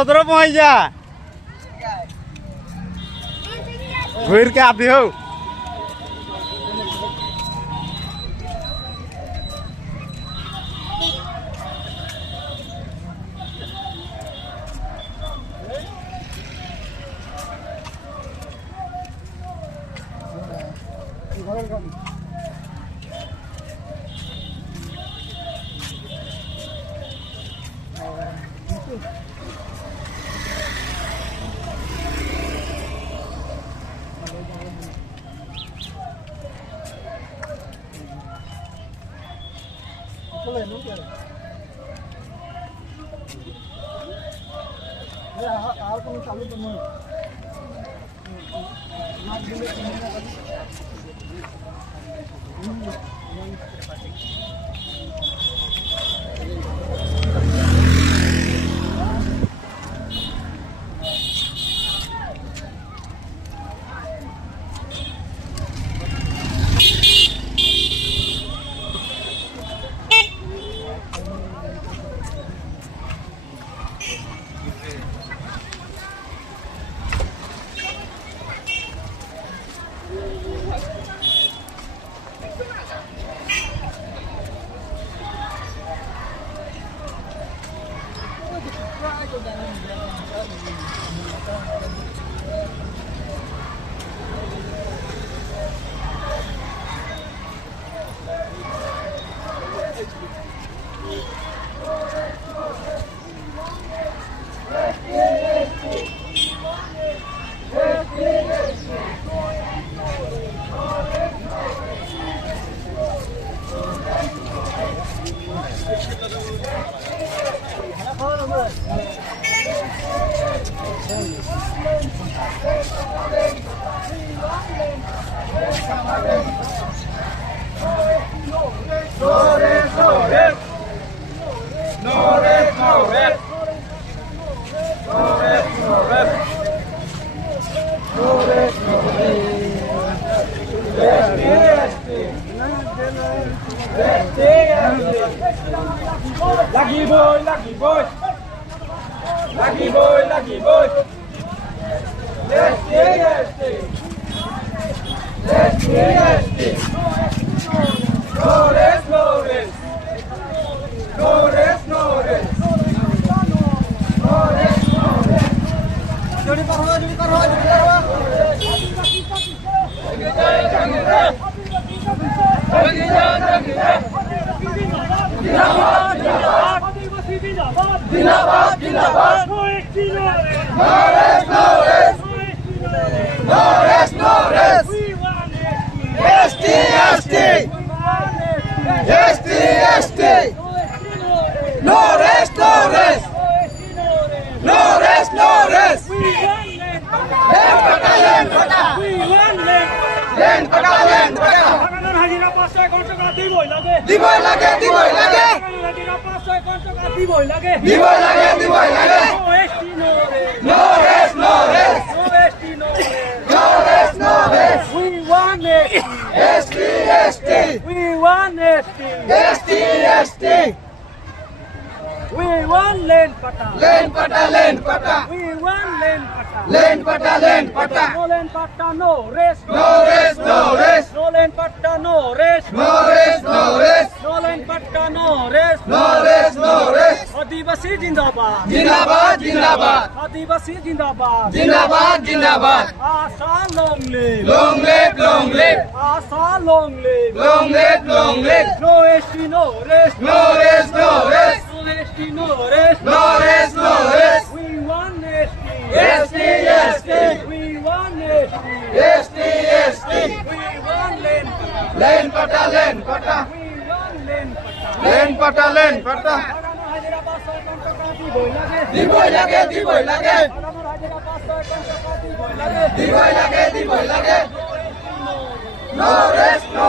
तो तरफ पहुंच जा घूर के आप हो Lucky boy, lucky boy. Lucky boy, lucky boy. Let's stay. Let's stay. No rest, no rest. No rest, no rest. No rest, no rest. Jadi parho. जिंदाबाद जिंदाबाद no rest we want ST no rest we want land पटा हाजिरा 500 টাকা দিবই লাগে হাজিরা 500 টাকা দিবই লাগে No rest. We want it. ST. We want it. ST. We want land pata. We want land pata. No land pata, no rest. No land pata, no rest. No land pata, no rest. आदिवासी जिंदाबाद आदिवासी जिंदाबाद आशा long live Asha long live no ST no rest no ST no rest we want ST we want ST we want land pata we want land pata দিবই লাগে আমার হাজিরা 500 দিবই লাগে দিবই লাগে নো রেস্ট নো